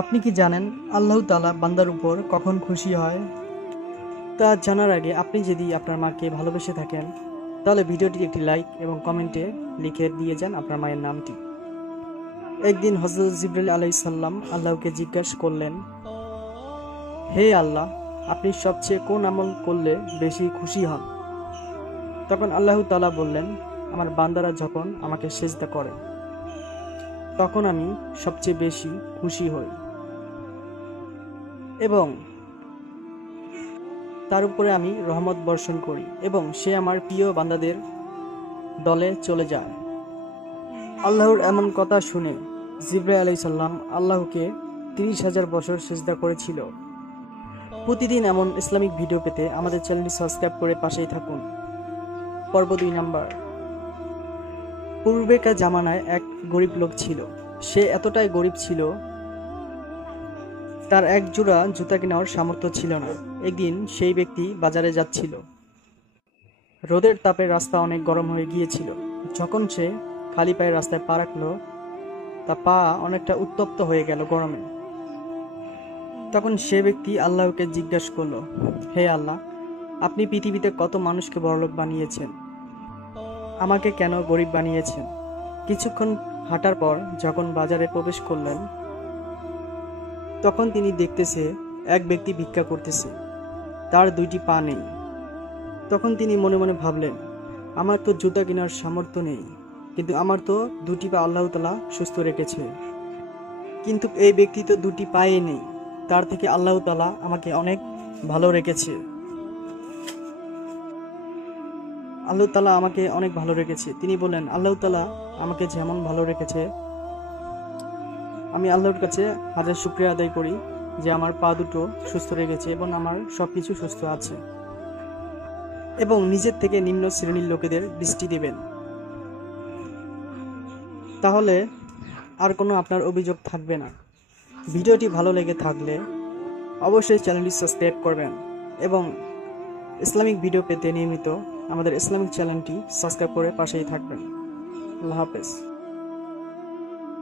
আপনি কি জানেন আল্লাহ তাআলা বান্দার উপর কখন খুশি হয়? তা জানার আগে আপনি যদি আপনার মাকে ভালোবেসে থাকেন তাহলে ভিডিওটি একটি লাইক এবং কমেন্টে লিখে দিয়ে যান আপনার মায়ের নামটি। একদিন হযরত জিবরাইল আলাইহিস সালাম আল্লাহকে জিজ্ঞাসা করলেন, হে আল্লাহ, আপনি সবচেয়ে কোন আমল করলে বেশি খুশি হন? তখন আল্লাহ তাআলা বললেন, আমার বান্দারা যখন আমাকে সিজদা করে তখন আমি সবচেয়ে বেশি খুশি হই এবং তার উপরে আমি রহমত বর্ষণ করি এবং সে আমার প্রিয় বান্দাদের দলে চলে যায়। আল্লাহর এমন কথা শুনে জিবরাইল আলাইহিস সালাম আল্লাহকে 30,000 বছর সিজদা করেছিল। প্রতিদিন এমন ইসলামিক ভিডিও পেতে আমাদের চ্যানেলটি সাবস্ক্রাইব করে পাশেই থাকুন। পর্ব 2 নাম্বার। পূর্বেকার জামানায় এক গরিব লোক ছিল। সে এতটাই গরিব ছিল তার এক জোড়া জুতা কেনার সামর্থ্য ছিল না। একদিন সেই ব্যক্তি বাজারে যাচ্ছিল। রোদের তাপে রাস্তা অনেক গরম হয়ে গিয়েছিল। যখন সে খালি পায়ে রাস্তায় পা রাখলো তা পা অনেকটা উত্তপ্ত হয়ে গেল গরমে। তখন সে ব্যক্তি আল্লাহকে জিজ্ঞাসা করলো, হে আল্লাহ, আপনি পৃথিবীতে কত মানুষকে বড়লোক বানিয়েছেন, আমাকে কেন গরিব বানিয়েছেন? কিছুক্ষণ হাঁটার পর যখন বাজারে প্রবেশ করলেন তখন তিনি দেখতেছে এক ব্যক্তি ভিক্ষা করতেছে, তার 2টি পা নেই। তখন তিনি মনে মনে ভাবলেন, আমার তো জুতা কেনার সামর্থ্য নেই, কিন্তু আমার তো 2টি পা আল্লাহ তাআলা সুস্থ রেখেছে। কিন্তু এই ব্যক্তি তো 2টি পায়ে নেই, তার থেকে আল্লাহ তাআলা আমাকে অনেক ভালো রেখেছে। আল্লাহ তাআলা আমাকে অনেক ভালো রেখেছে। তিনি বললেন, আল্লাহ তাআলা আমাকে যেমন ভালো রেখেছে আমি আল্লাহর কাছে হাজার শুকরিয়া আদায় করি যে আমার পা দুটো সুস্থ রেখেছে এবং আমার সবকিছু সুস্থ আছে। এবং নিজের থেকে নিম্ন শ্রেণীর লোকেদের দৃষ্টি দেবেন, তাহলে আর কোনো আপনার অভিযোগ থাকবে না। ভিডিওটি ভালো লেগে থাকলে অবশ্যই চ্যানেলটি সাবস্ক্রাইব করবেন এবং ইসলামিক ভিডিও পেতে নিয়মিত আমাদের ইসলামিক চ্যানেলটি সাবস্ক্রাইব করে পাশেই থাকবেন। আল্লাহ হাফেজ।